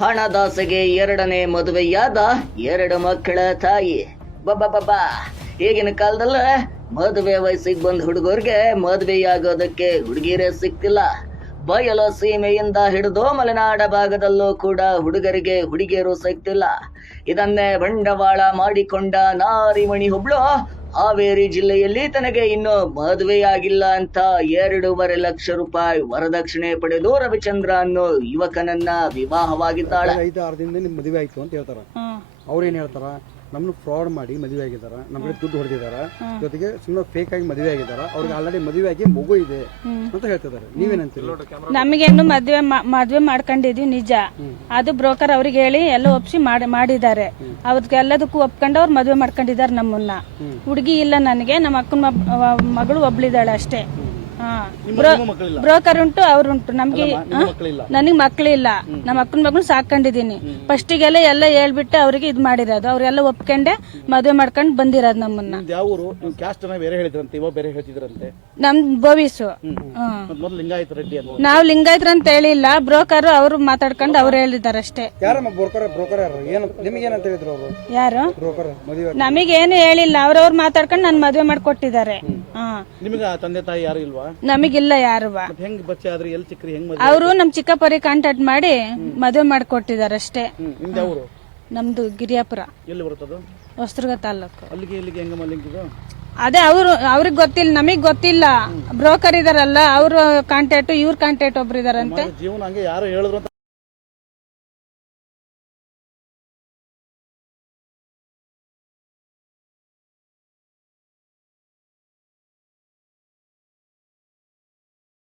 ಹಣದಾಸೆಗೆ ಎರಡನೇ ಮದುವೆಯಾದ ಎರಡು ಮಕ್ಕಳ ತಾಯಿ. ಬಬ್ಬ ಈಗಿನ ಕಾಲದಲ್ಲ ಮದುವೆ ವಯಸ್ಸಿಗೆ ಬಂದ ಹುಡುಗರಿಗೆ ಮದುವೆಯಾಗೋದಕ್ಕೆ ಹುಡುಗಿರೇ ಸಿಗ್ತಿಲ್ಲ ಬಯಲು ಸೀಮೆಯಿಂದ ಹಿಡಿದು ಮಲೆನಾಡ ಭಾಗದಲ್ಲೂ ಕೂಡ ಹುಡುಗರಿಗೆ ಹುಡುಗಿಯರು ಸಿಗ್ತಿಲ್ಲ ಇದನ್ನೇ ಬಂಡವಾಳ ಮಾಡಿಕೊಂಡ ನಾರಿಮಣಿ ಹುಬ್ಳು ಹಾವೇರಿ ಜಿಲ್ಲೆಯಲ್ಲಿ ತನಗೆ ಇನ್ನು ಮದುವೆಯಾಗಿಲ್ಲ ಅಂತ ಎರಡೂವರೆ ಲಕ್ಷ ರೂಪಾಯಿ ವರದಕ್ಷಿಣೆ ಪಡೆದು ರವಿಚಂದ್ರ ಅನ್ನೋ ಯುವಕನನ್ನ ವಿವಾಹವಾಗಿದ್ದಾಳೆ. ಐದು ಆರು ದಿನದಿಂದ ನಿಮ್ ಮದುವೆ ಆಯ್ತು ಅಂತ ಹೇಳ್ತಾರ. ಅವ್ರೇನ್ ಏನ್ ಹೇಳ್ತಾರ? ನಮ್ನ ಫ್ರಾಡ್ ಮಾಡಿ ಮದುವೆ ಆಗಿದಾರ ನಮ್ಮ ಕಡೆ ದುಡ್ಡು ಹೊಡೆದಿದಾರ ಜೊತೆಗೆ ಸುಮ್ಮನೆ ಫೇಕ್ ಆಗಿ ಮದುವೆ ಆಗಿದಾರ ಅವ್ರಿಗೆ ಆಲ್ರೆಡಿ ಮದುವೆ ಆಗಿ ಮಗು ಇದೆ ಅಂತ ಹೇಳ್ತಿದ್ದಾರೆ ನೀವೇನಂತೀರಿ ನಮಗೇನು ಮದುವೆ ಮದುವೆ ಮದ್ವೆ ಮಾಡ್ಕೊಂಡಿದ್ವಿ ನಿಜ. ಅದು ಬ್ರೋಕರ್ ಅವ್ರಿಗೆ ಹೇಳಿ ಎಲ್ಲ ಒಪ್ಸಿ ಮಾಡಿ ಮಾಡಿದ್ದಾರೆ. ಅವ್ರಿಗೆಲ್ಲದಕ್ಕೂ ಒಪ್ಕೊಂಡು ಅವ್ರು ಮದುವೆ ಮಾಡ್ಕೊಂಡಿದ್ದಾರೆ ನಮ್ಮನ್ನ. ಹುಡುಗಿ ಇಲ್ಲ ನನಗೆ ನಮ್ಮ ಅಕ್ಕನ ಮಗಳು ಒಬ್ಳಿದಾಳೆ ಅಷ್ಟೇ. ಬ್ರೋಕರ್ ಉಂಟು ಅವ್ರುಂಟು ನಮ್ಗೆ ನನಗೆ ಮಕ್ಳಿಲ್ಲ. ನಮ್ಮ ಅಕ್ಕನ ಮಗಳು ಸಾಕೊಂಡಿದೀನಿ ಫಸ್ಟಿಗೆಲ್ಲ ಎಲ್ಲ ಹೇಳ್ಬಿಟ್ಟು ಅವ್ರಿಗೆ ಇದ್ ಮಾಡಿರೋದು. ಅವ್ರೆಲ್ಲ ಒಪ್ಕೊಂಡೆ ಮದ್ವೆ ಮಾಡ್ಕೊಂಡು ಬಂದಿರೋದು ನಮ್ಮನ್ನ. ನಿಮ್ದು ಯಾವ ಊರು? ನೀವು ಕ್ಯಾಸ್ಟ್ ಅನ್ನ ಬೇರೆ ಹೇಳಿದ್ರಂತೆ ಇವಾಗ ಬೇರೆ ಹೇಳ್ತಿದ್ರಂತೆ ನಮ್ ಬೋವಿಸು ನಾವ್ ಲಿಂಗಾಯತ್ರ ಅಂತ ಹೇಳಿಲ್ಲ. ಬ್ರೋಕರ್ ಅವ್ರು ಮಾತಾಡ್ಕೊಂಡು ಅವ್ರು ಹೇಳಿದಾರೆ ಅಷ್ಟೇ. ಯಾರಮ್ಮ ಬ್ರೋಕರ್ ಬ್ರೋಕರ್ ಯಾರು ಏನು ನಿಮಗೆ ಏನಂತ ಹೇಳಿದ್ರು ಅವರು? ಯಾರು? ಬ್ರೋಕರ್ ಮದುವೆ ನಮಗೇನು ಹೇಳಿಲ್ಲ. ಅವ್ರವ್ರು ಮಾತಾಡ್ಕೊಂಡು ನನ್ ಮದ್ವೆ ಮಾಡ್ಕೊಟ್ಟಿದ್ದಾರೆ. ನಿಮಗೆ ತಂದೆ ತಾಯಿ ಯಾರು ಇಲ್ವಾ? ನಮಗಿಲ್ಲ ಯಾರುವ. ಹೆಂಗ್ ಬಚ್ಚೆ ಆದ್ರಿ ಎಲ್ಲಿ ಸಿಕ್ರಿ ಹೆಂಗ್ ಮದ್ವೆ ಅವರು ನಮ್ ಚಿಕ್ಕಪ್ಪರಿಗೆ ಕಾಂಟ್ಯಾಕ್ಟ್ ಮಾಡಿ ಮದುವೆ ಮಾಡ್ಕೊಟ್ಟಿದ್ದಾರೆ ಅಷ್ಟೇ. ಹ್ಮ್ ನಿಮ್ದು ಯಾವ ನಮ್ದು ಗಿರಿಯಾಪುರ. ಎಲ್ಲಿ ಬರ್ತದ ಹೊಸದುರ್ಗ ತಾಲೂಕು. ಅಲ್ಲಿಗೆ ಇಲ್ಲಿಗೆ ಹೆಂಗಮ್ಮ ಲಿಂಕ್ ಇದು ಅದೇ ಅವರು ಅವ್ರಿಗೆ ಗೊತ್ತಿಲ್ಲ ನಮಗ್ ಗೊತ್ತಿಲ್ಲ. ಬ್ರೋಕರ್ ಇದಾರಲ್ಲ ಅವ್ರ ಕಾಂಟ್ಯಾಕ್ಟ್ ಇವ್ರ ಕಾಂಟ್ಯಾಕ್ಟ್ ಒಬ್ರು ಇದಾರಂತೆ ಜೀವನ ಹಂಗೆ ಯಾರು ಹೇಳಿದ್ರು ಅಂತ